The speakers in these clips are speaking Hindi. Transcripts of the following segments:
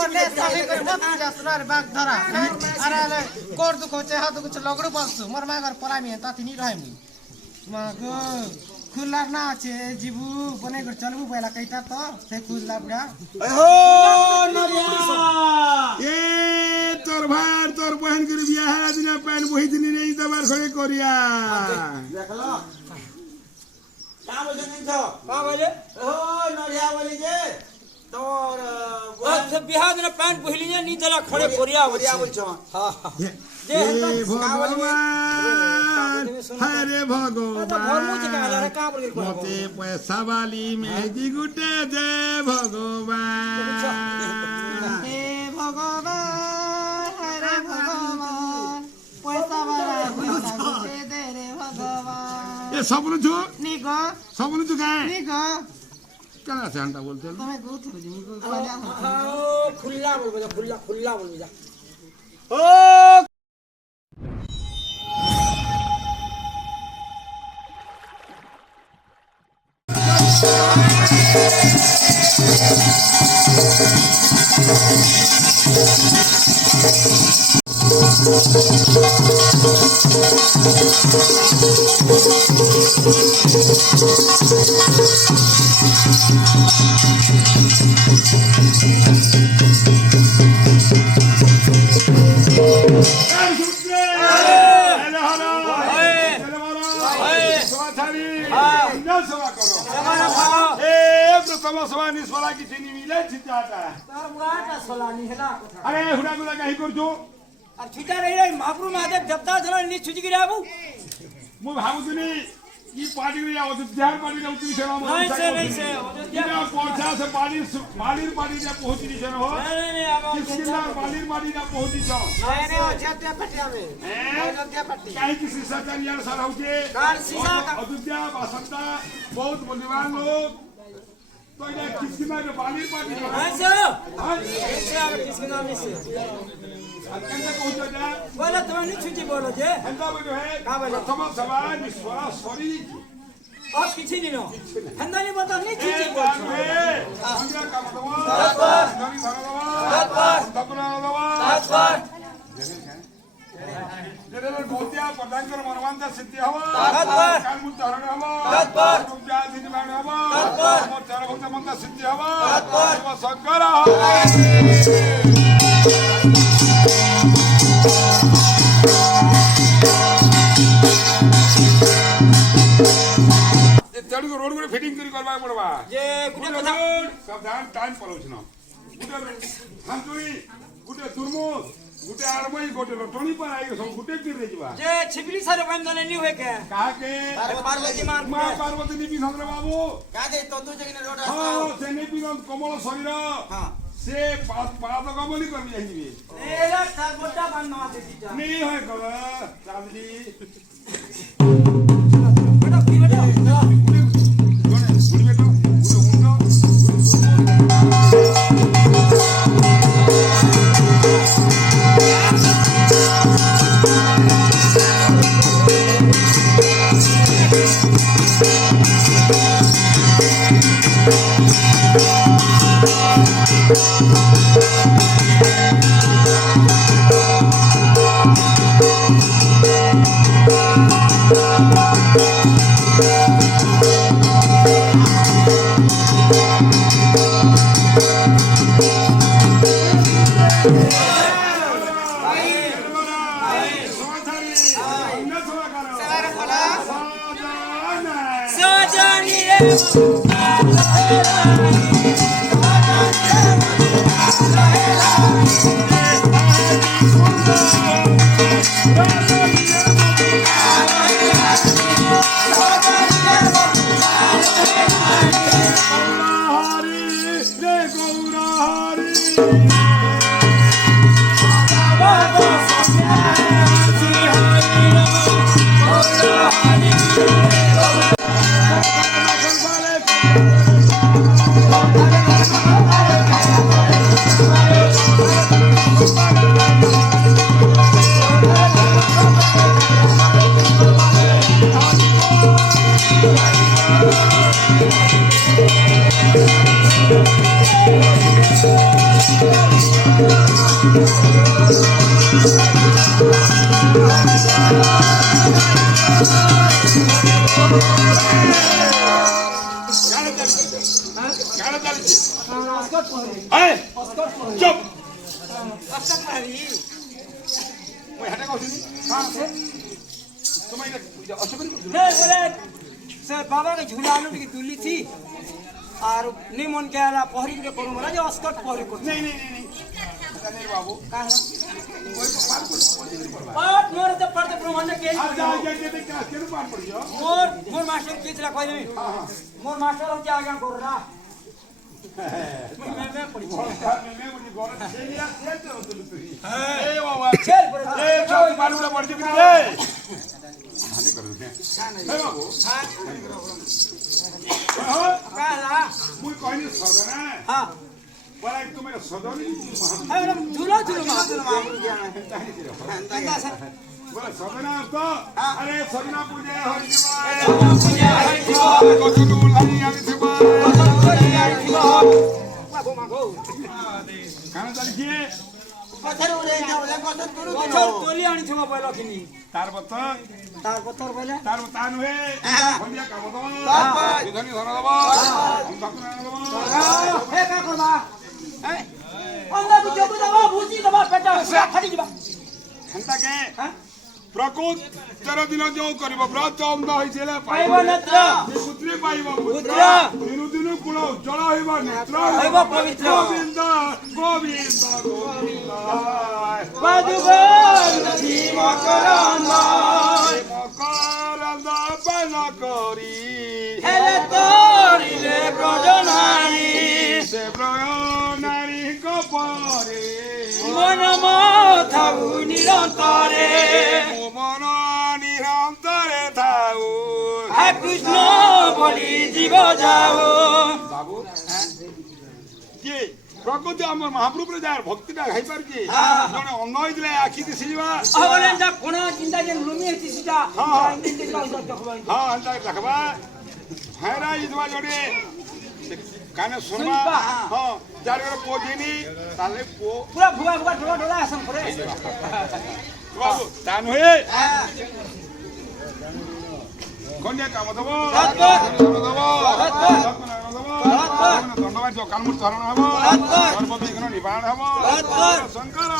मने सबै कर मत जस्तो रे बाग धरा अरे कोर दुखो चाहिँ हात दुखो लगडु बस्छु मोर मागर परामी ताति नि रहे मुई मगो खुल्ला ना छे जीबू बने कर चलबू पहिला कैता त से खुल्ला बुढा हो नरिया ए तोर भार तोर बहन कर बियाह है दिन पैन वही दिन नहीं दबार खड़े कोरिया देखलो का बोले नहीं छो का बोले हो नरिया बोली जे तोर अच्छा बिहार में पैंट पहली नहीं चला खड़े कोरिया बोल छो हां हे भगवान हरे भगवान मते पैसा वाली मेहदी गुटे दे भगवान हे भगवान हरे भगवान पैसा वाला गुटे दे रे भगवान ए सबनु छु निगो सबनु छु का निगो कना सांटा बोलते तमे गुथ हो नि गो खुल्ला बोल बजा खुल्ला बोल बजा ओ अरे हुडा गुला काही करतो छिटा रही महाप्रभु महादेव जबता जन नि छुजी गिरा बाबू मु भाबुनी ई पार्टी रे अयोध्या पार्टी रे उतरी सेवा नहीं से अयोध्या पहुंचा से मालीर पार्टी रे पहुंची नी छन हो नहीं अब किसकिला मालीर पार्टी रे पहुंची जाओ नहीं अयोध्या पट्टिया में अयोध्या पट्टी काही की शिष्टाचार यार सर होके कार सीसा का अयोध्या बसंता बहुत मूल्यवान लोग तो ये किसकिला रे मालीर पार्टी रे नहीं से अब किसके नाम से अंदर पहुंचा जा बोला तुम नहीं छुजी बोलो जे अंदर में जो है का बोले प्रथम सभा निस्वरा सॉरी और किसी नहीं नो हंदा नहीं बता नहीं छुजी बोल मंदिर का मतवा नवी भगवा तपना भगवा जरे गोत्या प्रधानकर मनवंत सिद्धि हवा कालमुक्त हरण हवा पूजा दिन मान हवा मोर चार भक्त मंत सिद्धि हवा शंकर तेणु रोड को फिटिंग करी करबा पड़बा जे गुटे कथा सावधान टाइम पलोछ न गुटे हंतुई गुटे दुर्मोस गुटे आरमई गुटे लटोनी पर आइ सब गुटे गिर रे जीवा जे छिपली सारे बंधन नहीं हुए के कहा के पार्वती मार मां पार्वती नि बिसंद्र बाबू का दे तो तू जगिन रोड हां से नि बिगन कमल शरीर हां से पाद कमली कर जाइबे एला था गोटा बांधवा दे दीजा नहीं होय कर चांदली बेटा की बेटा Thank you. चुप से बाबा के झूला आलू की दुली थी और नहीं मन के आला पहरी के करू मला जो अस्कट पहरी को नहीं बाबू का है पाठ मोर तो पढ़ते ब्रह्मांड के मोर मास्टर की चला कोई नहीं मोर मास्टर हम क्या आगे कर रहा मैं पढ़ी चल अरे सजना पूजा खाना चालिए तोली आनी छो पहिला किनी तार पत्थर पहिले तार तान हुए बंदिया काम दबा विधानी धरा दबा हम ठाकुर दबा हे का करबा ए अंदा बुझो दबा भूसी दबा पेटा खाली दिबा हंता के प्रकोप 13 दिन जो करिब व्रत अम्दा होइसेले पाइब नेत्र पुत्री पाइब पुत्र दिनु दिनु कुल जला होइबा नेत्र होइब पवित्र गोविंद गोविंद गोविंद बाजुगन मकरंद बन करी हेले तोरिले ब्रजनारी से ब्रजनारी को परे मन माथाउ निरन्तरे मन निरन्तरे थाउ हे कृष्ण बोली जीव जाओ बाबू के प्रकृति आम महाप्रभु जार भक्ति टा खाई पार की जने अंग होइले आखि दिसिबा अबले जा कोना चिंता जे लुमी हेति सिटा हां अंदा रखबा हैरा इदवा जडे काने सुनबा हां जार को पोजिनी ताले पो पूरा भुवा भुवा ढोला ढोला आसन करे बाबू तान होए कन्या काम दबो धन्यवाद जो कालमुट चरण हबो सर्व विघ्न निवारण हबो शंकर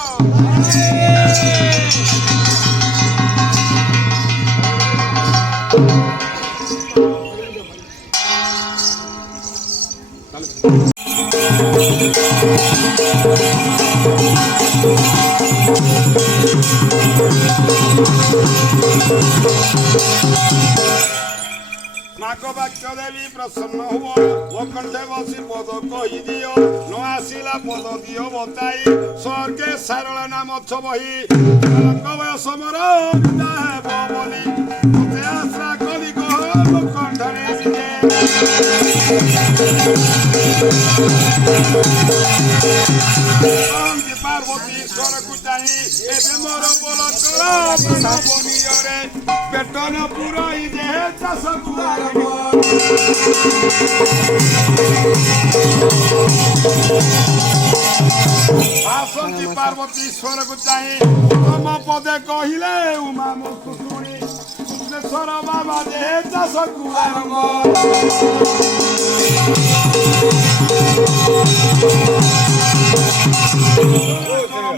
नागवाक्य देवी प्रसन्न हुआ वो कंठे बसी पद कही दियो न आसिला पद दियो बताई स्वर्गे सारल नाम बही बयस मोर बोली मते आश्रा कवि कह कंठरे पार्वती ईश्वर को चाही एबे मोर बोल कर बनियरे पेट न पुराई जे चाष आसंती पार्वती ईश्वर को चाही तम पदे कहिले उमा मुख शुणी सुरेश्वर बाबा जे चाष कुआरंग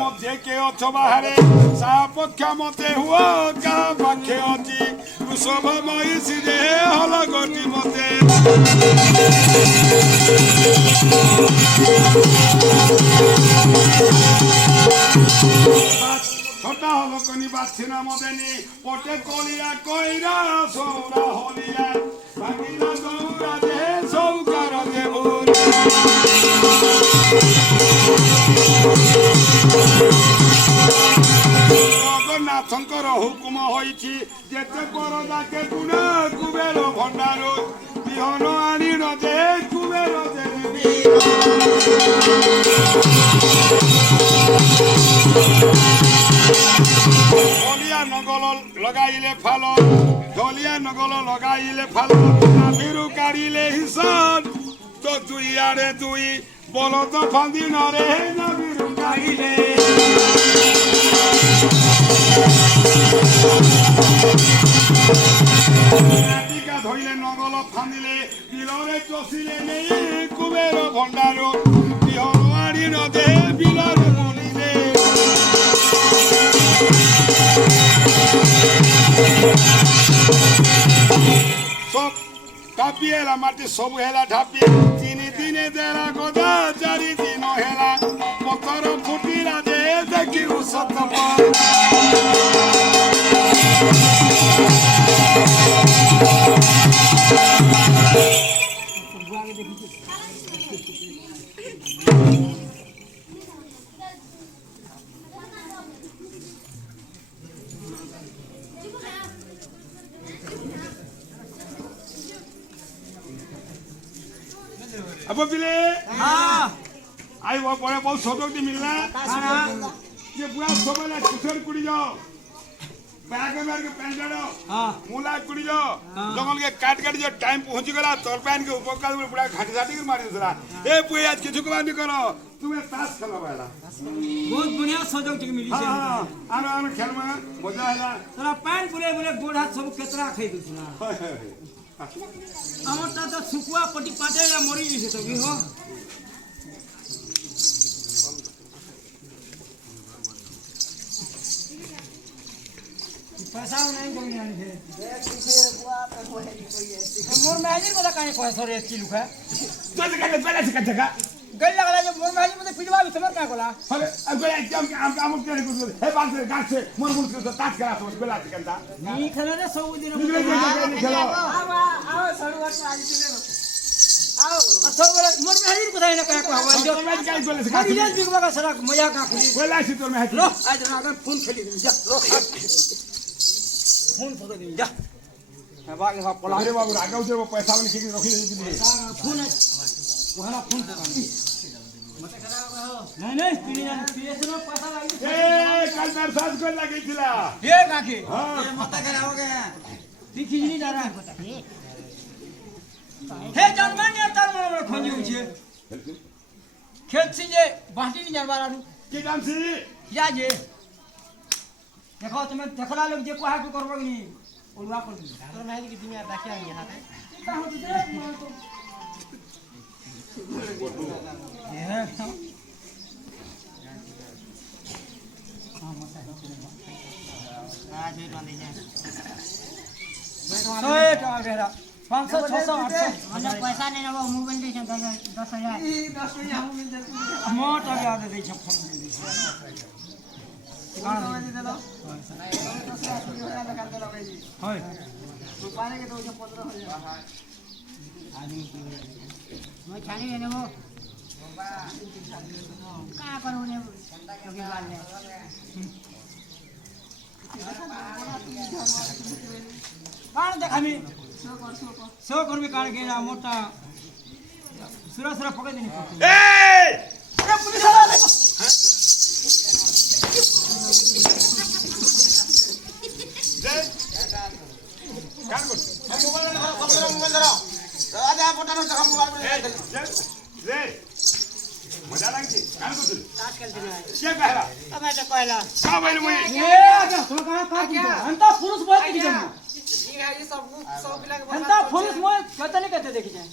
मध्य के अथ बाहरे सापक्ष मते हुआ का पाखे अच्छी वृषभ महिषी जे हल गति मते छटा हल कनी बाछिना मदेनी पटे कलिया कइरा सौरा हलिया भागिला गौरा जे सौकार देबुर जगन्नाथंकर हुकुम होइछि जेते परदाके गुणे कुबेर भंडार बिहन आनी न जे कुबेर देबी ढोलिया नगल लगाइले फाल ढोलिया नगल लगाइले फाल नाभिरु काढिले हिसान तो दुई आड़े दुई बोलो तो फांदी न रे नाभिरु काढिले টিকা ধরিলে নগল ফান্দিলে বিলরে চষিলে নেই কুবের ভণ্ডার বিহরবাড়ি নদে বিলরে বলিলে সব কাপি হেলা মাটি সবু হেলা ঢাপি তিনি দিনে দেড়া গদা 4 দিন হেলা পতর ফুটিরা যে দেখি সত अब बिले हाँ आई वो परे बहुत सोचो दी मिलना ये पूरा सोबा ना किशोर कुड़ी जाओ बैग में के पैंट डालो हाँ मुला कुड़ी जाओ जंगल के काट जो टाइम पहुंच गला तोर पैन के ऊपर का पूरा घाटी घाटी के मारी दूसरा ए पुए आज किछु के नहीं करो तुम्हें ताश खेलो वाला बहुत बढ़िया सजग टिक मिली छे हां आनो आनो खेल में मजा आला तोरा पैन पुरे बोले गोड़ हाथ सब केतरा खाई दुसना আমারটা তো শুকুয়া পটি পাটেলা মরি গেছে তো কি হো पैसा नहीं कोई नहीं है मोर मैजिर को काहे पैसा रे किलो का तो से का पहले से का गल लगला जो मोर मैजिर में पिटवा भी समर का कोला अरे अब एकदम हम के को हे बात से गाछ से मोर मुर के ताश करा तो बेला से कंदा नी खेले रे सब दिन खेलो आओ सरुआत आज चले आओ अच्छा मोर मैजिर को ना का को हवा जो मैच का बोले से रिलायंस बिगवा का सड़क मजा का खुली बेला से तो मैं लो आज ना फोन खेली जा लो फोन फोटो दे जा बाकी हा पला अरे बाबू आगे उधर वो पैसा वाली खींच रखी है दिल्ली फोन है वहां फोन नहीं नहीं पीने से पैसा लगी ए कल मेरे साथ कोई लगी थिला ये काके हां मत कराओगे दिखी नहीं जा रहा हे जन्मन ने तर मन खोजी उछे खेत से जे बाटी नहीं जानवा रहा की नाम सी या जे देखो तुम्हें देखला लोग जे कोहा को करबो कि उलवा कर दी तोर महल की दुनिया देखिया यहां पे का हो दे मान तो ये आज ही बांधे जाए 100 टका घेरा 500 600 800 મને પૈસા નહીં આવો મોબાઈલ દે છે 10,000 मोट आगे आगे दे छ फोन दे हाय मैं छानी लेने वो क्या करूँ ने अभी बाल में कान देखामी 100 कर भी कान के ना मोटा सुरा सुरा पकड़ देनी ए अरे पुलिस वाला जय कान को मोबाइल धरो राजा पटानो चका मोबाइल जय मजा लगी कान को ताश खेलते ना क्या कहला अब मैं तो कहला का भाई मुई ए आजा तुम कहां का अंता पुरुष बोल के जम ये है ये सब पिला के अंता पुरुष मोय कहते नहीं कहते देखि जाए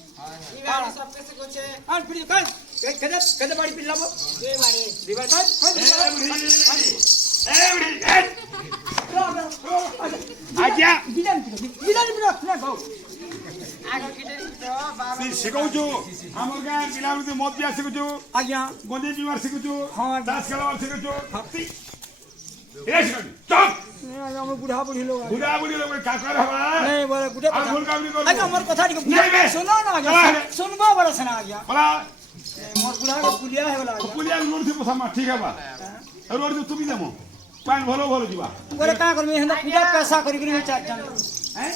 ये है सब कैसे कुछ और फिर कान कदे कदे बाड़ी पिल्लाबो ये मारे दीवार कान आज्ञा बिदान ना गो आगे किटे तो बाबा शिखौछु हमर गाय बिलाउते मत बिया शिखौछु आज्ञा गोंदे बिमार शिखौछु हाँ। दास खेलवा शिखौछु हत्ती ए शिखौछु चुप हम बुढ़ा बुढ़ी लोग बुढ़ा बुढ़ी लोग का कर हवा नहीं बोले बुढ़े और भूल काम नहीं करो आज्ञा हमर कथा नहीं बे। सुनो ना चला आज्ञा है। सुनबो बड़ा सना आज्ञा बोला मोर बुढ़ा के पुलिया है वाला आज्ञा पुलिया रोड से पसामा ठीक है बा रोड से तुम देमो पान भलो भलो जीवा बोले का करबे हंदा पूजा पैसा करी करी चार चार हैं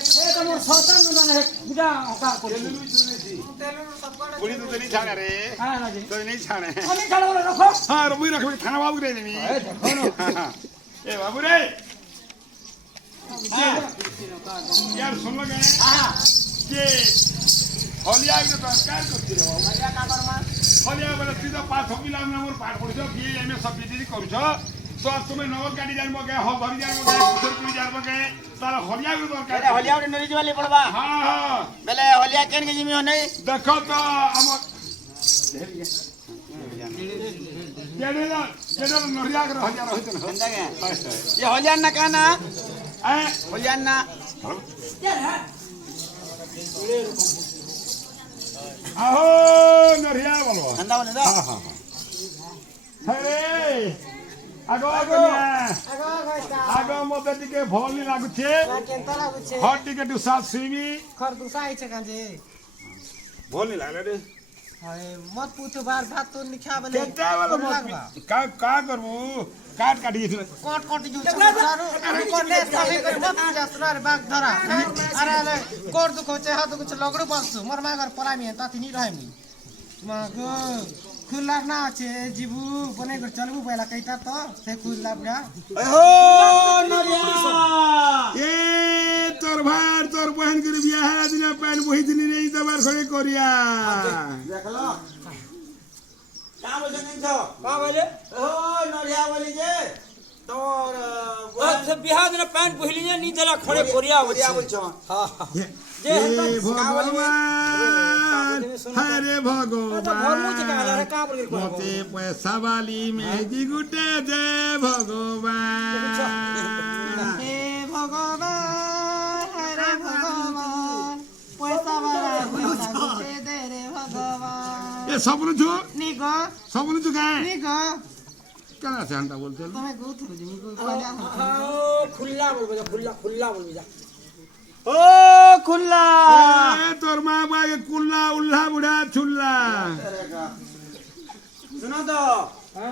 ए तो मोर सौतन न है पूजा का कर पुलिस तो नहीं छाने रे हां ना जी तो नहीं छाने हमें चलो बोले रखो हां रबी रख थाना बाबू रे नहीं ए देखो ना ए बाबू रे यार सुन लो गए हां कि हलिया के तो कार करती रे बाबू क्या का करमा হলিয়া বলে তুই তো 5 পিলা নম্বর পাঠ পড়ছ বিএ এমএ সব ডিগ্রি করছ তো তুমি নগদ গাড়ি জানব কে হল ধরি জানব কে কুকুর কুড়ি জানব কে তার হলিয়া গো দরকার এটা হলিয়া উঠে নড়ি যাবালি পড়বা হ্যাঁ হ্যাঁ বেলে হলিয়া কেন কে জিমি হনে দেখো তো আমার যেটা নড়িয়া করে হলিয়া হইতো না কেনটা কে ये হলিয়া না কানা হলিয়া না আহো নড়িয়া বলবো কেনটা বলে দাও হরে আগো আগো মতে টিকে ভাল নি লাগুছে কেনতা লাগুছে হট টিকে দুসা সুইমি খরদুসা আইছে কাজে ভাল নি লাগলে রে হয় মত পুছো বার ভাত তো নিখা বলে কেটা বলো কা করবো কাট কাটি গেছিল কোট কোট জু সারু কোনে সবে করে মত যাসনার বাগ ধরা আরে আরে কোট দুখ হচ্ছে হাত দুখ লগড়ু পালছু মোর মাগর পলামি তাতি নি রহাইমি মাগো খুললার না আছে জিবু বনে করে চলবু পয়লা কইতা তো সে খুললা বুড়া ওহো নড়িয়া এ তোর ভাই তোর বহন করে বিয়া হারা দিন প্যান বহি দিন নেই তোমার সঙ্গে করিয়া দেখলো কা বলছ নিছ का बोले ওহো নড়িয়া বলি যে তোর अच्छा बिहार में पैंट पहली ने नी देला खड़े कोरिया হলিয়া বলছ हां হে ভগবান হরে तो भरमु से कहला रे ভগবান का बोल মতে পয়সা বালি মেজি গুটে দে ভগবান হে ভগবান হরে ভগবান পয়সা বালা পয়সা গুতে দে রে ভগবান এ সবনু ছু নিগো সবনু ছু গায় নিগো কেন আছে আনটা বলতে তুমি গুথু জিমি গো কইলা खुला बोल जा खुला बोल जा ও খুললা এ তোর মা বাগে কুল্লা উল্লা বুড়া ছুল্লা শুনো তো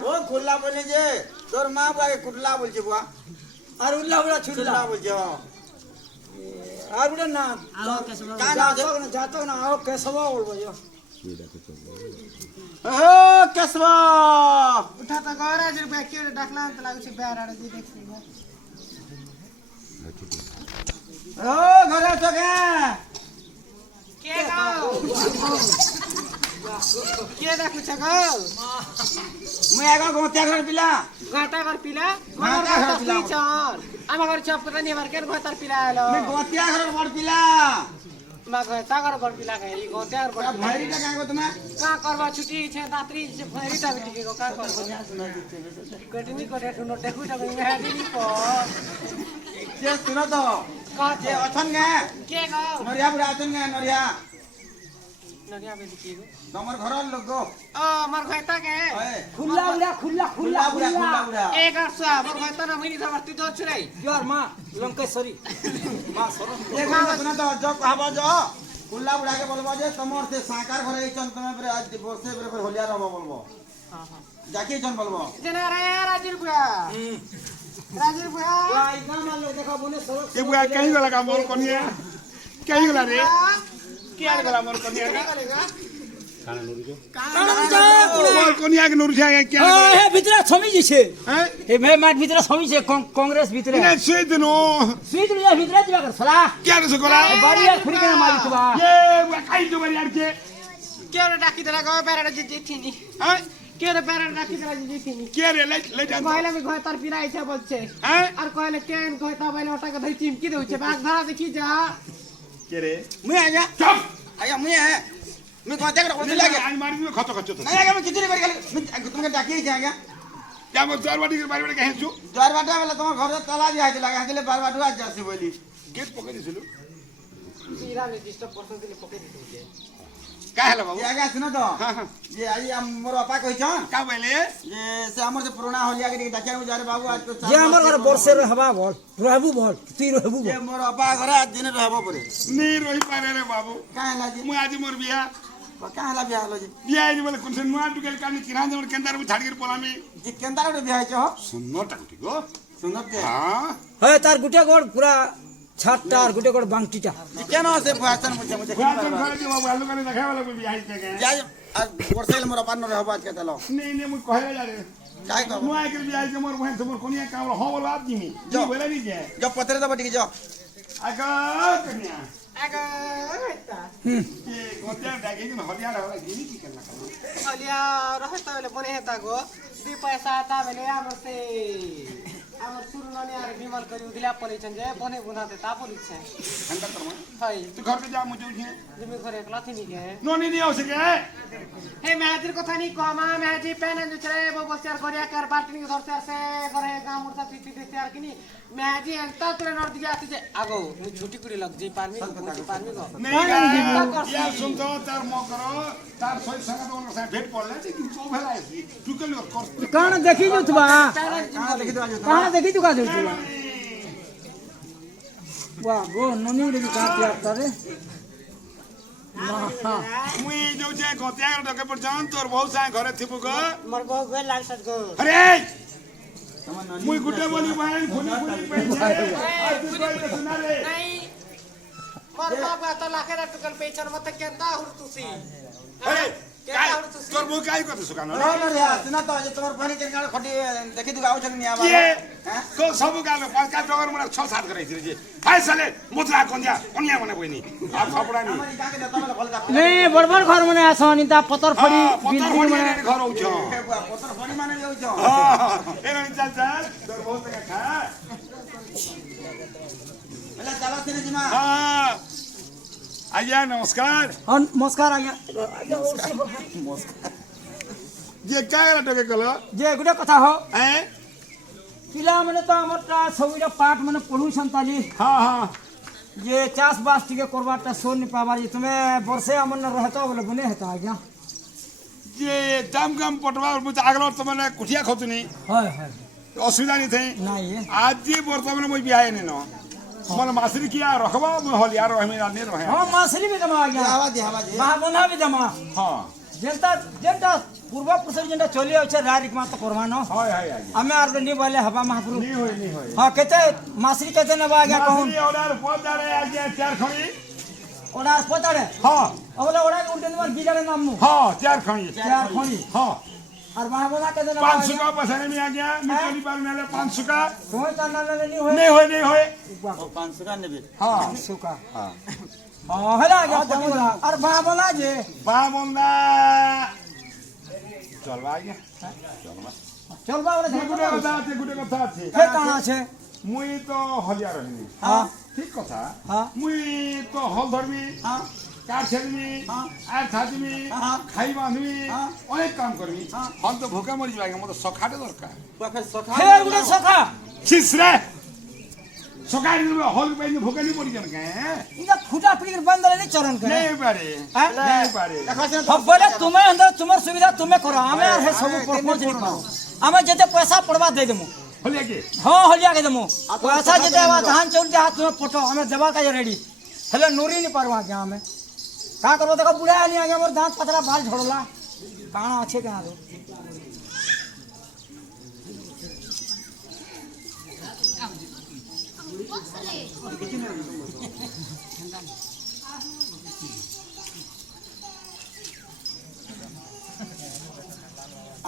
ও খুললা বলি যে তোর মা বাকে কুটলা বলছে বুয়া और उल्ला बड़ा छुल्ला কুটলা বলছে और बड़ा ना का ना जातो ना आओ कैसवा बोल बजो ও কেসবা উঠা তো গরাজ রুপে কি ডাকলা তো লাগুছে বেড়াড়ে দি দেখছি ও ঘরে আছো কে কে গো কে দেখছ গো মুই আগা গোতিয়া ঘর পিলা গাটা কর পিলা গাটা ঘর পিলা। চল আমার ঘর চপ কথা নি আমার কেন ঘর পিলা এলো মুই গোতিয়া ঘর বড় পিলা মা ঘর তাগর ঘর পিলা খাই গোটার ঘর ভাইরিটা কাগো তুমি का करवा छुट्टी छे दात्री छे फरिटा बेटी के का करबो कटनी करे सुनो देखुटा में हेडी को যে শুনো তো का যে অছন গে के गो নরিয়া বুড়া অছন গে নরিয়া नरिया बेटी के गो তোমার ঘরের লোক গো ओ मर घाटा के ওই खुला बुड़ा खुला খুললা বুড়া খুললা বুড়া एक अर्सा मर घाटा ना मनी था तू तो छुराई यार मां लंकेश्वरी मां सरो দেখো শুনো তো জগ হব জ খুললা বুড়াকে বলবো যে তোমার সে সাকার ঘরে এইছন তুমি পরে আজ বর্ষে পরে হলিয়া রব বলবো हां हां যাকিছন বলবো जना रे राजीर बुआ राजीर बुआ भाई गांव वालों देखो बोले सरो এ বুয়া কই গলা কা মোর কনিয়া কই গলা রে কি আর গলা মোর কনিয়া রে মোর কনিয়া কে নুরছে কি আর हां हे भीतर छमी जेछे হ্যাঁ हे मैं माट भीतर छमी छे कांग्रेस भीतर ইনে সুই দিনো स्वीट लिया भीतर दिया कर सला কি আর সকলা बारिया खुरी के मारी तुबा এ বুয়া কাই তো বাড়ি আর কে के रे डाकी तेरा गो बेरा जे जे थीनी হ্যাঁ के रे बेरा डाकी तेरा जे जे थीनी কে রে লে যান কইলে আমি ঘর তার পিরা ইচ্ছা বলছে হ্যাঁ আর কইলে কেন কইতা বাইলে ওটাকে ধই চিমকি দেউছে বাগ ধরা দেখি যা কে রে মুই আয়া চপ আয়া মুই আয়া মুই গোতিয়া ঘর বলতে লাগে আই মারি দিও খত খত তো নাই আগে মুই কিচুরি করে গেল তুমি ডাকিয়েছি আগে যাবো তোর বাড়ি বাড়ি বাড়ি কেহেছু দ্বার বাটা বেলা তোমার ঘরে তালা দিয়া হইছিল আগে হাতিলে বার বাটু আজ যাসি বলি গেট পকে দিছিল পিরা মে ডিস্টার্ব করতে দিলে পকে দিতে কা হেলা বাবু যে আগে শুনো তো হ্যাঁ হ্যাঁ যে আজ মোর বাপা কইছন কা বলে যে সে আমার যে পুরোনা হলিয়া के ডাকিয়া মু যারে বাবু আজ তো जे हमर घर बरसे रहबा बोल रहबू बोल तू रहबू যে बोल মোর বাপা ঘরে আজ দিনে রহব পরে নি রহি পারে রে বাবু কাহে লাগি মুই আজি মোর বিয়া কাহে লাগি হলো যে বিয়া আইনি বলে কোন নুয়া টুকেল কানি কিনা যেমন কেন্দার মু ছাড়ির পলামি যে কেন্দার রে বিয়া হইছ সুন্দর টাকুটি গো সুন্দর কে হ্যাঁ है तार गुटे गोड़ पूरा छाटटा और गुटे गोड़ बांगटीटा কেন আছে ভাষণ মুছে মুছে রাজন ঘরে দি বাবু আলু কানি দেখাই বলে বিয়া আইতে কে যাই আর বর্ষাইল মোর বাপা ন রহব আজ কে তেল নি নি মুই কহে যারে যাই কব নুয়া কে বিয়া আইতে মোর বহেন তোমার কোনিয়া কাম হ বলা দিমি যাও। নি বলে নি যে जो पत्रे दबा टिके जो আগা কনিয়া আগা হইতা কে গোতিয়া ডাকে কি হলিয়া রা গিনি কি কেনা हलिया रहे त बेले बने हेता गो 2 पैसा आता बेले हमर से हमर सुरु ननी आर बिमल करी उदिला परे छन जे बने बुना दे ता परी छे ठंडा करमा हाय तू घर के जा मुझे उठे जिमे घरे एकला थिनी के नोनी नहीं हो सके हे म्याजिर कथा नि कमा म्याजी पेन जुचरे बो बसियार गरिया कर बाटनी धरते से करे गाम मुर्ता पीती देते यार किनी म्याजी एंता तुरे नर दिया जे आगो छुट्टी कुड़ी लग जे पारमी पारमी गो नहीं का या सुन तो तार मो करो तार सोई संग तो उनके साथ भेट पड़ले कि तो भेला है तू के लिए कर कौन देखी जुतबा कहां देखी तू का जुतबा वाह गो ननी रे का त्याग करे मुई जो जे गोतिया डके पर जान तोर बहुत सा घरे थिबु गो मर गो गए लाग सत गो अरे मुई गुटे बोली बहन खुनी खुनी पैसे तू कोई तो सुना रे नहीं मर बाबा त लाखेरा टुकल पेचर मत केंदा हुरतुसी अरे केंदा हुरतुसी तोर मुई काई करते सुकानो रे रे सुना तो जे तोर पानी के गाल खटी देखि तू आउ छन नि आबा ये तो सब गाल पांच का टगर मला 6-7 करे छी जे हाय साले मुद्रा कोन्या ओनिया मने बइनी आ खपड़ा नि हमरी गाके देता मला भल जा नहीं बड़बड़ घर मने आसनी ता पत्थर फड़ी पत्थर बिल्डिंग फड़ी मने घर हो छ पत्थर फड़ी माने जाउ छ हां एनो चल चल तोर बहुत का खा एला चला तिने जिमा हां आज्ञा नमस्कार हां नमस्कार आज्ञा ये काय टके कलो जे गुडे कथा हो हैं पिला मने तो हमरटा सबुरा पाठ मने पढु संताली हां हां जे चास बास टिके करबाटा सोन नि पाबा जे तुमे वर्षे अमन रहतो बोले बने हेता आज्ञा ये दाम काम पटवा मुझे आगलो तो मैंने कुटिया खोतनी हाय हाय असुविधा नहीं थी नहीं है आज जी वर्तमान में बियाह नहीं न मन मासरी किया रखबा मैं हल यार हमें नहीं रहे हां मासरी भी दमा आज्ञा आवा दे महाबना भी दमा हां जेंता जेंता पूर्व पुरुष जेंता चली आछे रारिक मा तो करवानो हाय हाय हाय हमें आरदनी वाले हवा महापुरु नहीं होय हां केते मासरी केते नबा आज्ञा कहूं मासरी ऑर्डर पहुंच जा रहे आज 4 खणी ओडा अस्पताल हां अबले ओडा के उल्टे नंबर गिजारे नाम मु हां 4 खणी 4 खणी हां और महाबना केते नबा 500 का पसने में आ गया मिटली पर मेले 500 का कोई तना नहीं होय नहीं होय 500 का नेबे हां सुका हां हां हला गया दमला और महाबना जे बामंदा चल भाई चल बाबरे गुटे कथा আছে हे काना छे मुई तो हलिया रहनी हां ठीक कथा हां मुई तो हल धरमी हां काट छेलमी आर छाजमी खाई बांधमी अनेक काम करमी हम तो भूखा मर जाएगा मतलब सखाटे दरकार पाखे सखा फेर गुडे सखा छिसरे सखाटे में हल पे भूखा नहीं पड़ी जन के इना खुटा पड़ी बंद नहीं चरण करे नहीं पारे हैं? नहीं पारे अब बोले तुम्हें अंदर तुम्हार सुविधा तुम्हें करो हमें है सब प्रपोज नहीं करो हमें जते पैसा पड़वा दे देमु हलिया के हां हलिया के देमु पैसा जते आवा धान चाउल दे हाथ में फोटो हमें देवा का रेडी हेले नूरी नहीं परवा के हमें का करबो देखो बुढ़ा नहीं आगे मोर दांत पतरा बाल झड़ला काना अच्छे कहां रो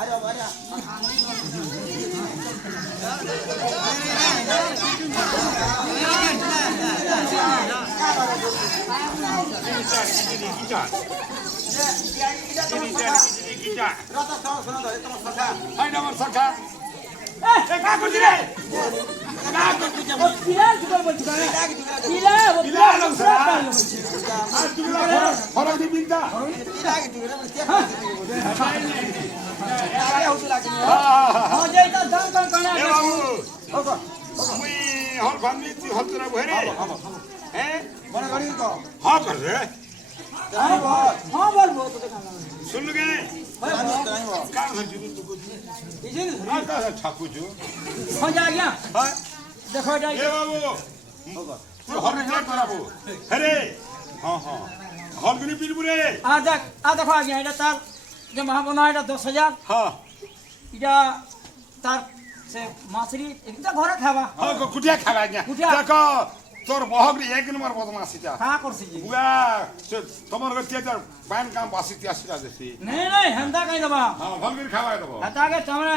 अरे अरे रता सुन धरे तुम सखा हाय नमर सखा ए का कुछ रे का कुछ पिला जुगल बोल चुका है पिला वो इला लग सा आज तुला फरक दी बिंदा हो जाए तो दाम कम करना ए बाबू मुई हल फैमिली ती हल तोरा भरे हैं बड़ा गड़ी को हां कर रे हां बोल वो तो देखा सुन गए का है जुलू तू कुछ इजे आ का है छाकू जो हो जा गया हां देखो ए जाए बाबू तू हर क्या कराबो अरे हां हां हल गनी पील बुरे आ देखो आ गया এটা তার যে মহাবনা এটা 10000 हां এটা তার से मासरी एकटा घरे खावा हां को कुटिया खावा गया कुटिया। देखो तोर बहग रे एक नंबर बदमाशी जा का करसी जी बुआ से तमर गतिया तर पान काम बासी त्यासी देसी नहीं हंदा कहीं दबा हां भल गनी खावा दबो हटाके तमने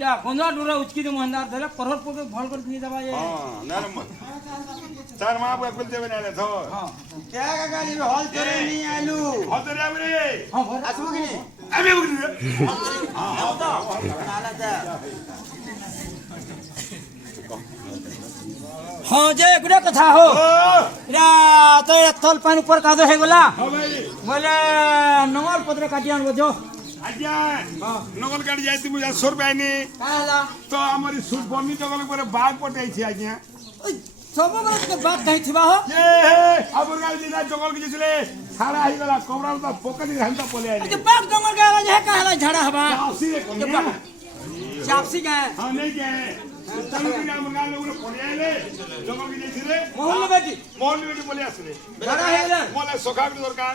या गोंदा डुरा उचकी दे मोहनदार देले परहर पुर भल कर पी दबा ये हां नरम चार मां बुआ कुल देवे नाले थो हां क्या का गाड़ी में हॉल करे नहीं आलू हल तेरे रे हां भर आसमो कि नहीं আমি বলি রে হ্যাঁ যে গুড়া কথা হো এরা তো তল পানি উপর কাদো হয়ে গলা ভাই বলে নঙল পত্র কাটি আনবো যো আজ্ঞা নগল গাড়ি যাইতি মুই সর পাইনি কাহলা তো আমার সুট বন্নি জগল করে বাঘ পটাইছি আজ্ঞা ওই সবগুলো থেকে বাদ গাই থিবা হো এ আবর গাড়ি দিনা জগল গিয়েছিলে ছাড়া হই গলা কবরা তো পকেট হালতা পলে আইলি যে বাপ জঙ্গল গেলা যে কাহলা ঝাড়া হবা আসি রে কোনিয়া চাপসি গে হ্যাঁ নেই কে চলো কি আমার গাল লোক পলে আইলে জগল গিয়েছিলে মোহন বেটি মোহন বেটি বলে আসলে ঝাড়া হয়ে গেলে মোলে সখার দরকার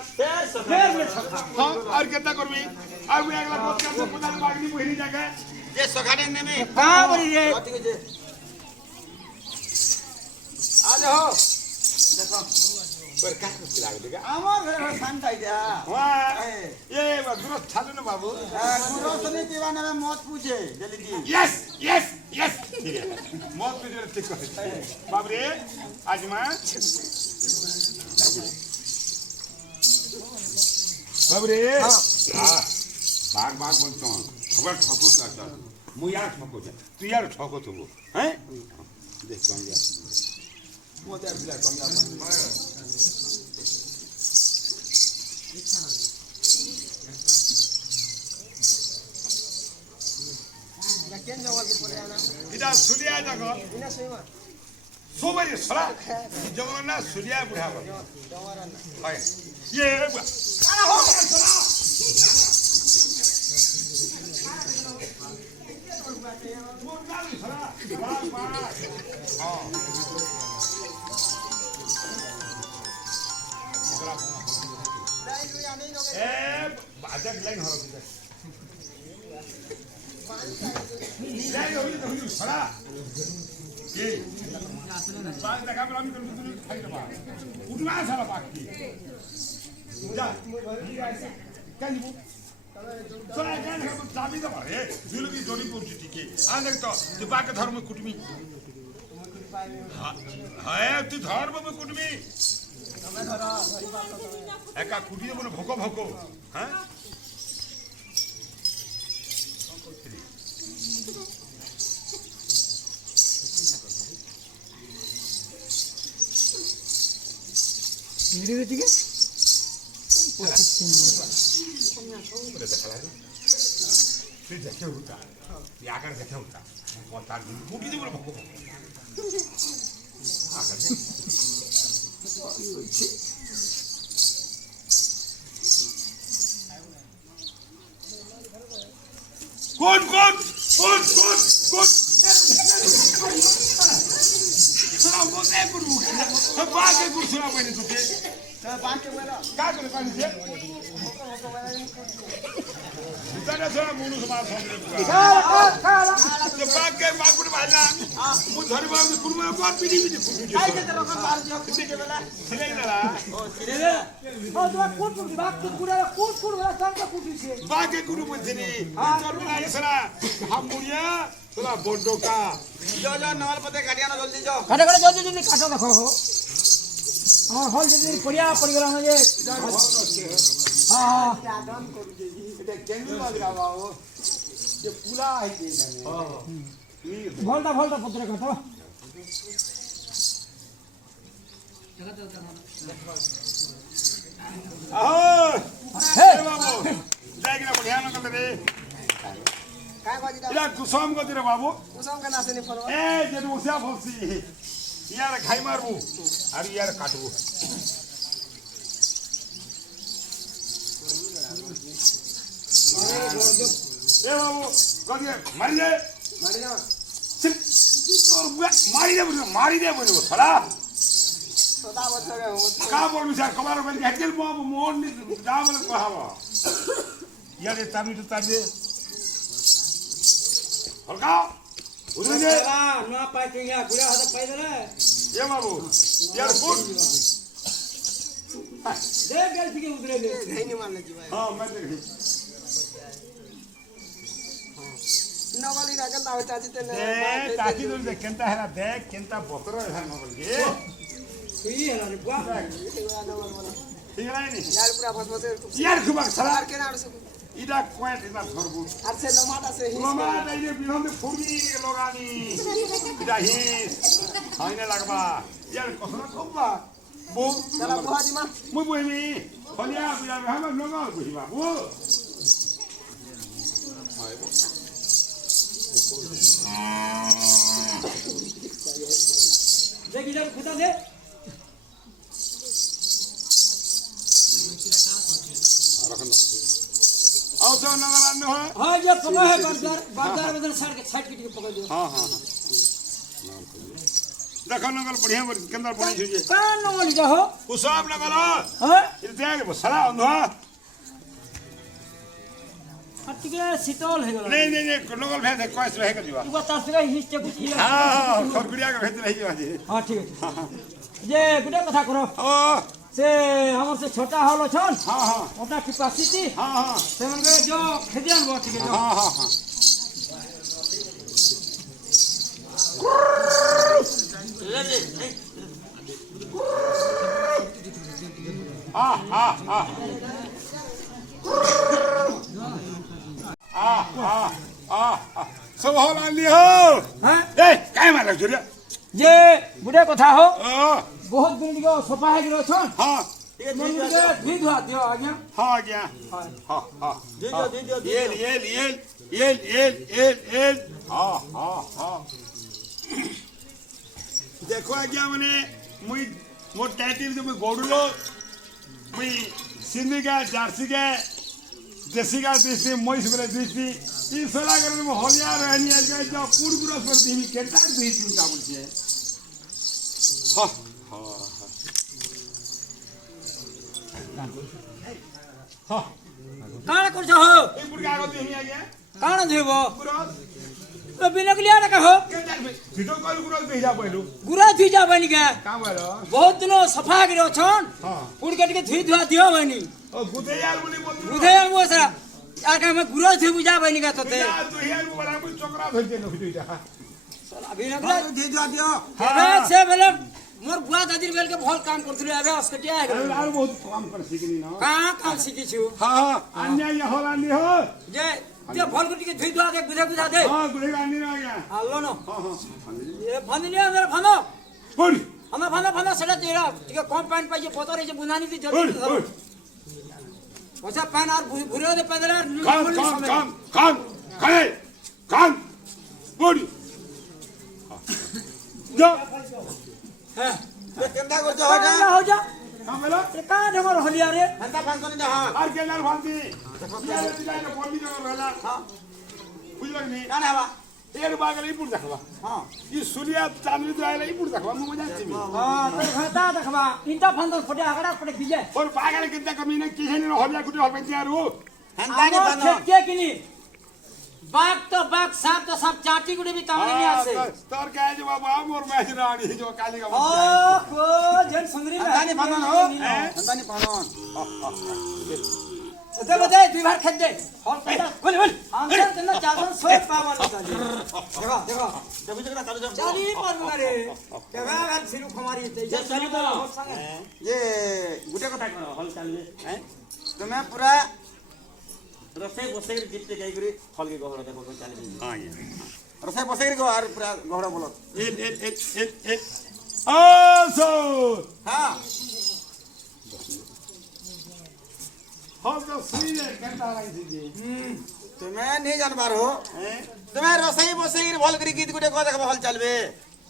ফের লে সখা হ্যাঁ আর কেটা করবি আর আমি একলা কত কাজ কোদাল বাগনি বহিনি জায়গা যে সখানে নেমে কা বলি রে ঠিক আছে আজ হো দেখো তোর কাজ করতে লাগবে আমার ঘরে শান্তাই দা এ দূর ছাড়ো না বাবু গুরসনি দিবা না মত পুজে জলদি ইয়েস ইয়েস ইয়েস মত তুই ঠিক করে বাবরে আজমা বাবরে বাঘ বাঘ বলতো খবর ঠকো একটা মুই আর ঠকো তুই আর ঠকো তবু হ্যাঁ দেখ কঙ্গা মতে আর বিলা কঙ্গা এটা সুলিয়া দেখো সবাই সরা জঙ্গল না সুলিয়া বুড়া হয় ইয়ে বাজার লাইন হলো সরা কি বাঘ দেখা পেলাম আমি তুমি খাই দেবা উঠনা সারা বাকি যা কেন দিব সরা কেন দাবি দেবা রে জুলুকি জড়ি পড়ছি ঠিকই আর দেখ তো তুই বাঘ ধর্ম কুটমি হ্যাঁ তুই ধর্ম কুটমি একা কুটিয়ে বলে ভোক ভোক হ্যাঁ मेरे ठीक है তুই দেখে উঠা তুই আকার দেখে উঠা তার কুটি দেবো ভোক ভোক কোন কোন কোন কোন কোন শোনা বলতে করবো বাকে করছো না পাইনি তোকে কা করে পাইছে দুটাটা শোনা মনু সমাজ সঙ্গে যে বাকে বাগুড় ভাইলা মু ধরি বাবু কুরমা পর পিডি পিডি ফুটু আই যে রকম বার যে কে বেলা ছিলাই না ओ तो कूट बात तो पूरा कूट वाला संग कूटी से बाके गुरु बंधनी তোর বেলা এসরা হাম বুড়িয়া তোরা বড়কা जो नवल पते गाड़ियानो जल्दी जो काटे काटे जल्दी जल्दी काटो देखो हो আমার হল যদি পড়িয়া পড়ি গেল না যে হ্যাঁ এটা কেন লাগাবা ও যে পুরা আইতে ভলটা ভলটা পত্র কাটো আহ হে এ বাবু দেখনা বঢ়িয়া ন করে काय बाजी दा এটা কুসম গতি রে বাবু उसम का नासे नहीं फलो এ যে মুসা ফসি ইয়ার খাই মারবো আর ইয়ার কাটবো এ বাবু গতি মারি দে मारी ना তোর মারি দে বলবো সারা सदा बच्चा के हो কা বলবি স্যার কবার বলি হেকেল মোহন যা বলে কহাবা ইয়ারে তাবি তো তাবে হলকা উঠে দে না পাই কে গুড়া হাতে পাই দে রে এ বাবু ইয়ার ফুট দে গেল থেকে উতরে দে नहीं नहीं मानने जी भाई হ্যাঁ मैं দেখি नवली राजा दाव चाची ते দে তাকি দল দে কেনতা হেরা দেখ কেনতা বকর হেরা ন বলগে তুই হেলা রে বুয়া ঠিক নাই নি यार पूरा फस फस ইয়ার খুব সারা यार के ना ইটা কোয়েট এটা ধরবো আর সে লমাটা সে লমা দাইলে বিহন্দ ফুড়ি লগানি এটা হিস হইনে লাগবা ইয়ার কসনা কমবা বউ চলা বুহাজি মা মুই বইমি হলিয়া বিয়া হামা নগল বইবা বউ দেখি যাক ফুটা দে आओ तो नगर आने हो हां ये पका है बाजार में साइड के साइड के पका दो हां हां देखो नगर बढ़िया केंद्र बनी छे कान न जा हो कुसाब नगर हां इते बसरा अनो अटके शीतल है गला नहीं नहीं नहीं नगर भेज कोइस रहे कर दिवा तू बता सका हिस्से कुछ ही हां खरगुड़िया के भेज रही बाजी हां ठीक है ये गुडे कथा करो ओ से हमर से छोटा हलो छन हां हां ओटा कैपेसिटी हां हां से मन के जो खेदियान बो ठीक है हां हां हां सब हो लाली हो हां ए काय मारला छुरिया ये गुडे कथा हो ओ बहुत दिन दिगो सफा है गिरो छन हां मन के भी धुआ दियो आज्ञा हां गया हां हां ये हां हां हां देखो आज्ञा मने मुई मोर टाइटिल जो मैं गोडुलो मुई सिंधी का जार्सी का देसी का देसी मोइस बले देसी ई सला कर में होलिया रहनी आज का जो पूर्ण ग्रोस पर दी केटा देसी का बोलते हां हां काण कर हो ए पूर्ण का आगो देही आ गया काण देबो ग्रोस तो बिना लिया ना कहो केटा सीधो कल ग्रोस देही जा पहलू गुरा थी जा बन गया का बोलो बहुत दिनों सफा गिरो छन हां उड़ के धुई धुआ दियो बनी ओ गुदे यार बोली बोल उधे वो सरा आके में गुरा थी बुझा बनी का तोते यार तो यार वो बड़ा कोई चोकरा भेज दे लो दुईटा अभी नगला दे दियो अबे से बोले मोर बुआ दादी बेल के बहुत काम करथले अबे अस्कटिया है अरे यार बहुत काम कर सीखनी ना कहां काम सीखी छु हां अन्याय ये होलानी हो जे जे भल को टिके धुई धुआ दे बुझा दे हां गुदे गानी ना गया आलो न हां हां ये फंदनिया मेरा फनो बोल फनो सेटा तेरा टिके कम पानी पाइए पतो रे जे बुनानी दी बोल जल्दी बोल वैसा पान और भुरे दे पैदल काम करे काम बोल जा है केंदा करछो हो जा हो जा काम बोलो ये का ढमर होलिया रे हंता फंक्शन जा हां और केलर भांती यार दिलाय ना बोली जगह रहला हां बुझल नहीं काना बा एक बागल ई पुर देखबा हां ई सूर्या चांदनी जायला ई पुर देखबा मु मजा छी हां तो खाता देखबा इंटा फंदल फटे आगड़ा फटे बिजे और बागल किंता कमी ने किसे ने होलिया गुटे होल पंचारू हंता ने आमो बनो खेके किनी बाग तो बाग साफ तो सब चाटी गुड़े भी काम नहीं आसे तोर कहे जो बाबा मोर मैच रानी जो काली का ओ को जन संगरी में हंता ने बनो हो हंता ने बनो दे बदे दुई बार खेत दे और पैसा बोल बोल आंसर देना 400 पावर का देखो देखो जब जगह चालू जब चाली पर रे केगा गाल सिरु खमारी ते ये चाली तो संगे ये गुटे कथा करो हल चालू हैं तुम्हें पूरा रसे बसे जितते जाई करी हल के गहरा देखो चालू हां ये रसे बसे को और पूरा गहरा बोलो एक आसो हां हम तो सीने कहता रही थी तुम्हें नहीं जानबार हो तुम्हें रसई बसे भल करी गीत गुटे को देखबो हल चलबे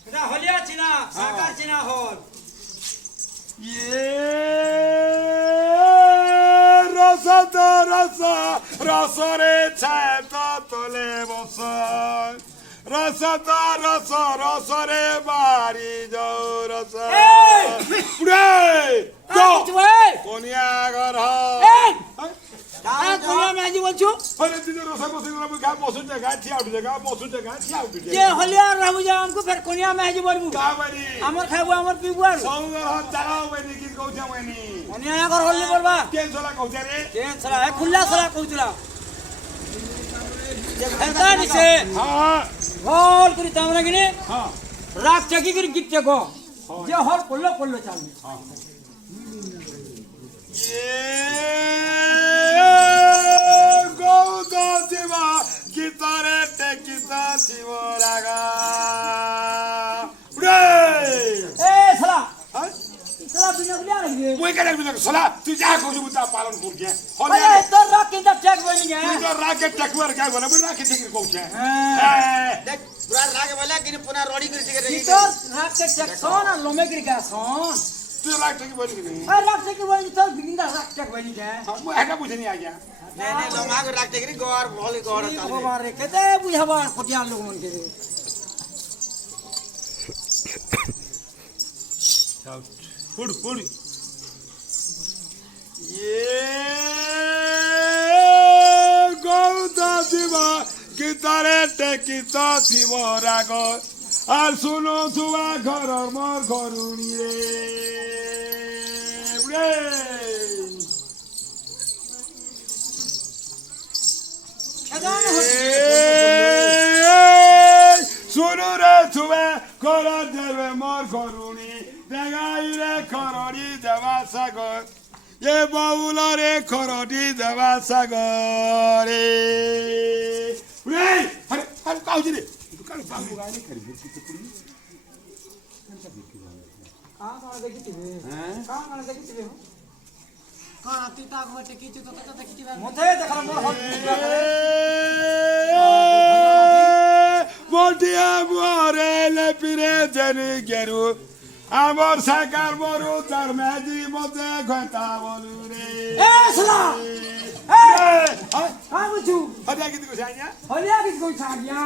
ना होलिया चिना साकार चिना होल ये रस रे छाय तो तोले बस रस रे बारी जाओ रस पुरे तो कोनिया घर कोनिया में आजी बोल छु अरे दिन रस बस गा बसु जगह थिया उठ ये होलिया रहु जा हमको फिर कोनिया में आजी बोलबू का बनी हमर खाबू हमर पीबू आर सौगर हम जाओ बनी की कहू बनी कोनिया कर होली बोलबा केन सला कहू रे केन सला है खुला सला कहूतला हेता निसे हां होल करी तामरा गिने हां राख चकी करी गिट्टे को जे होल कोल्लो चाल ये গীতরে টেকিত শিবরাগা এ শালা শালা বিনা গুলিয়া লাগবে মুই কেন বিনা সলা তুই যা কইবি বুঝা পালন করছে হলে আরে তোর রাখ কিন্তু চেক বনি গে তুই তো রাকে টেকবার গায় বলে মুই রাকে টেকি কইছে দেখ পুরা রাগে বলে কিন্তু পুনা রডি করে টিকে কি তোর রাখ কে চেক সোন আর লোমে গিরি কা সোন তুই রাক টেকি বলি নি আরে রাখ চেক বনি তোর বিনা রাখ চেক বনি গে মুই এটা বুঝিনি আজ্ঞা নে নে লমাগ রাখতে গরি গোর ভলি গোর চালে ভগবান রে কেতে বুঝাবার ফটিয়া লোক মন কে রে পুড় পুড় গৌতা দিবা গীতরে টেকিত শিবরাগ আর শুনো থুয়া ঘরর মোর ঘরুনি রে শুনো রে থুয়া ঘর দেবে মোর ঘরুনি দেখাই রে খরড়ি দেবা সাগর এ বাউল রে খরড়ি দেবা সাগর রে আরে আরে কাউজি রে দোকান বাবু গানি করি বেশি তো পুরি কা কোন দেখিতিবে হ্যাঁ কা কোন দেখিতিবে কোন তুই তাক বটে কিছু তো কত দেখিছি মতে দেখাল মোর হল মোটিয়া মোরে লেপিরে জেনি গেরু আমার সাকার বড় তার মেজি মতে ঘটা বলু রে এ শালা আ বুঝু হদিয়া কি কইছ আইয়া হলিয়া কি কই ছাগিয়া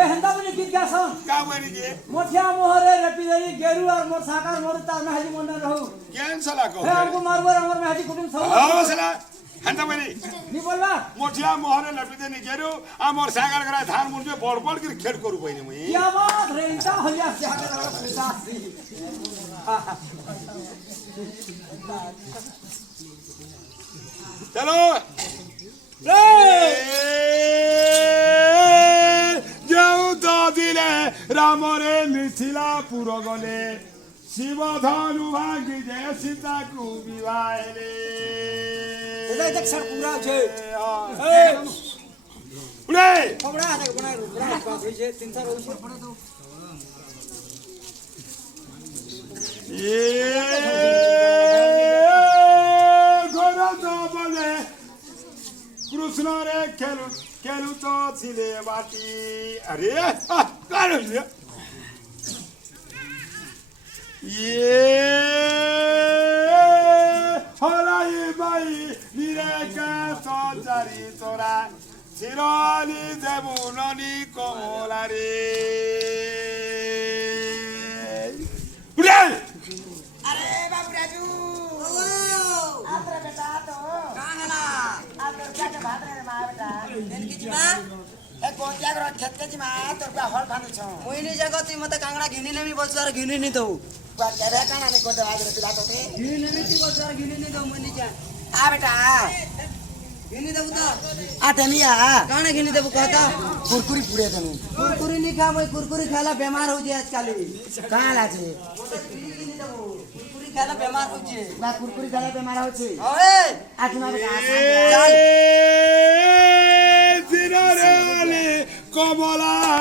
এ হেন্দা বনি গীত গাছন কামনি কে মোঠিয়া মোহরে রেপি দেই গেরু আর মোর সাকার মোর তার মেহাজি মন রহু কেন সালা কো হে আমকো মারবার আমার মেহাজি কুটুম সব ও সালা হান্তা বনি নি বলবা মোটিয়া মোহরে লেপিতে নি গেরু আমার সাকার গরা ধান মুন্ডে বড় বড় করে খেড করু কইনি মুই কি আবাদ রে ইটা হলিয়া সাকার গরা পুতা সি চলো রে যাও তো দিলে রামরে মিছিলা পুর গলে শিব ধনু ভাগি যে সীতাকু বিবাহলে এটা দেখ স্যার পুরা আছে এ উড়ে কবড়া আছে বনাই পুরা বাস হইছে 300 হইছে পড়ে তো ঘোড়া তো বলে কৃষ্ণ রে খেলু খেলু তো ছিলে বাটি আরে কারো হলাই বাই নিরেকা সজারি তোরা চিরনি দেবুননি কমলারে আরে বাবু রাজু আতরা বেটা তো কাহলা আতর কাকে ভাতরে মা বেটা দেন কি জিমা এ কোন জায়গা খেত কে জিমা তোর কা হল খানু ছ मोहिनी जगह तुम मत कांगड़ा घिनी नहीं बोल सर घिनी नहीं दो पर के रे काना ने कोते भागरे पिला तो ते घिनी नहीं थी बोल सर घिनी नहीं दो मोहिनी जा आ बेटा घिनी दो तो आ तनिया काना घिनी दो कहता कुरकुरी पुड़े तनु कुरकुरी नहीं खा मैं कुरकुरी खाला बीमार हो जाए आजकल कहां लाचे कुरकुरी खाला बीमार हो जाए ना कुरकुरी खाला बेमार होছে ओए आज ना बेटा কমলা